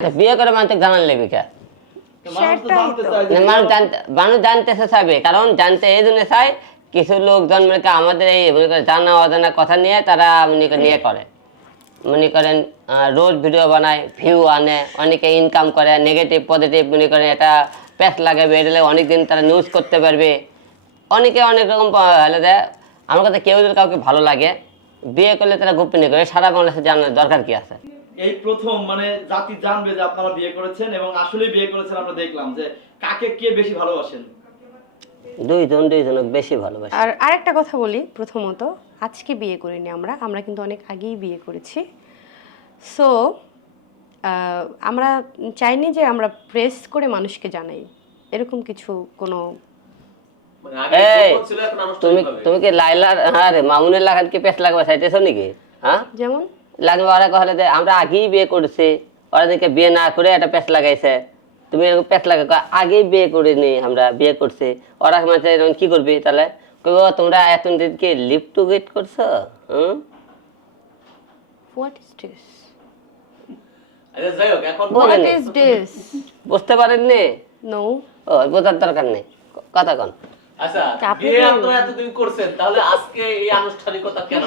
বিয়ে করে মানুষ জানান লেবে কে মানুষ জানতে চাইবে, কারণ জানতে এই জন্য চাই কিছু লোকজন আমাদের এই জানা অজানা কথা নিয়ে তারা নিয়ে করে, মনে করেন রোজ ভিডিও বানায়, ভিউ আনে, অনেকে ইনকাম করে, নেগেটিভ পজিটিভ মনে করেন এটা প্যাচ লাগাবে, এটা অনেকদিন তারা নিউজ করতে পারবে, অনেকে অনেক রকম হলে দেয়। আমার কাছে কেউ যদি কাউকে ভালো লাগে বিয়ে করলে তারা গোপনে করে, সারা বাংলাদেশে জানার দরকার কি আছে? এই প্রথম জাতি জানবে যে আপনারা বিয়ে করেছেন এবং আসলে বিয়ে করেছেন। আমরা দেখলাম যে কাকে কে বেশি ভালোবাসেন। দুইজন বেশি ভালোবাসে। আর আরেকটা কথা বলি, প্রথমত আজকে বিয়ে করিনি আমরা কিন্তু অনেক আগেই বিয়ে করেছি। সো আমরা চাইনি যে আমরা প্রেস করে মানুষকে জানাই, এরকম কিছু কোনো। তুমি কি লাইলার মামুনের লাগান কি পেশ লাগবে চাইতেছো নাকি? হ্যাঁ, যেমন লাগবে ওরা কহলে যে আমরা আগেই বিয়ে করেছি, ওরা দিকে বিয়ে না করে একটা পেশ লাগাইছে, তুমি পেশ লাগা আগেই বিয়ে করিনি, আমরা বিয়ে করছি। ওরা মাঝে কি করবি তাহলে? কইব তোমরা এতদিন কি লিভ টু গেট করছো? What is this? যাই হোক, এখন হোয়াট ইজ দিস বুঝতে পারেননি? নো, ও বোঝার দরকার নেই, কথা কন। আচ্ছা, বিয়ে আপনারা এতদিন করছেন, তাহলে আজকে এই আনুষ্ঠানিকতা কেন?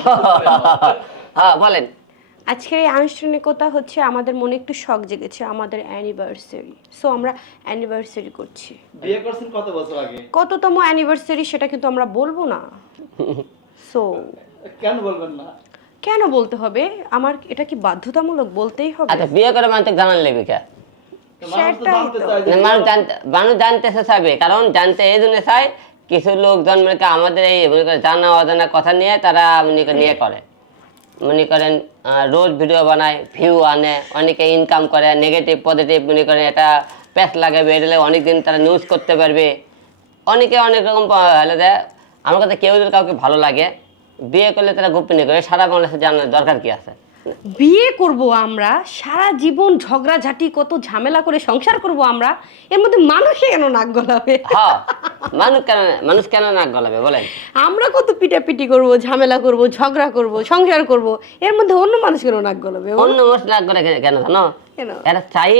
হ্যাঁ বলেন। আজকের এই আনুষ্ঠানিকতা হচ্ছে আমাদের মনে একটু শখ জেগেছে, আমাদের অ্যানিভার্সারি। সো আমরা অ্যানিভার্সারি করছি। বিয়ে করছেন কত বছর আগে? কততম অ্যানিভার্সারি সেটা কিন্তু আমরা বলবো না। সো কেন বলবেন না? কেন বলতে হবে? আমার এটা কি বাধ্যতামূলক? বলতেই হবে। আচ্ছা, বিয়ে করে মানুষ জানান লেবে কে? মানুষ জানতে চাইবে, কারণ জানতে এই জন্য চাই কিছু লোকজন আমাদের এই জানা অজানা কথা নিয়ে তারা নিয়ে করে, মনে করেন রোজ ভিডিও বানায়, ভিউ আনে, অনেকে ইনকাম করে, নেগেটিভ পজিটিভ মনে করেন এটা প্যাচ লাগাবে, এটা অনেকদিন তারা নিউজ করতে পারবে, অনেকে অনেক রকম হলে দেয়। আমার কাছে কেউ যদি কাউকে ভালো লাগে বিয়ে করলে তারা গোপনে করে, সারা বাংলাদেশে জানার দরকার কি আছে? বিয়ে করব আমরা, সারা জীবন ঝগড়াঝাটি কত ঝামেলা করে সংসার করব আমরা, এর মধ্যে মানুষে কেন নাক গলাবে? হ্যাঁ, মানুষ কেন নাক গলাবে বলেন? আমরা কত পিটাপিটি করব, ঝামেলা করব, ঝগড়া করব, সংসার করব, এর মধ্যে অন্য মানুষ কেন নাক গলাবে? অন্য মানুষ নাক গলা কেন জানো? এরা চাই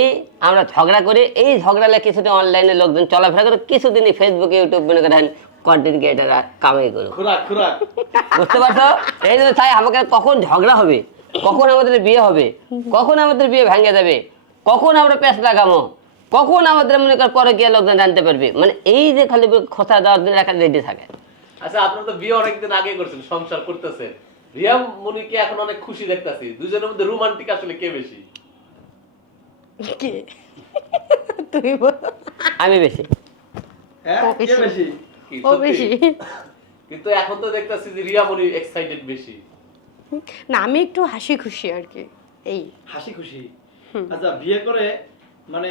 আমরা ঝগড়া করি, এই ঝগড়ালে কিছুদিন অনলাইনে লোকজন চলাফেরা করে, কিছুদিনই ফেসবুকে ইউটিউব মনে করেন কন্টেন্ট ক্রিয়েটাররা কামাই করো। বুঝতে পারছো? এই জন্য চাই আমাকে কখন ঝগড়া হবে, কখন আমাদের বিয়ে হবে, কখন আমাদের বিয়ে ভেঙে যাবে, কখন আমরা পেঁচ লাগামো, কখন আমাদের মনে কর পরে গিয়ে লোকজন জানতে পারবে, মানে এই যে খালি খোঁচা দেওয়ার জন্য একটা রেডি থাকে। আচ্ছা, আপনারা তো বিয়ে অনেকদিন আগে করছেন, সংসার করতেছেন, রিয়া মনিকে এখন অনেক খুশি দেখতাছি, দুজনের মধ্যে রোমান্টিক আসলে কে বেশি? কে? তুমি বল। আমি বেশি। হ্যাঁ, কে বেশি? ও বেশি। কিন্তু এখন তো দেখতাছি যে রিয়া মনি এক্সাইটেড বেশি। না, আমি একটু হাসি খুশি আর কি। এই হাসি খুশি। আচ্ছা, বিয়ে করে মানে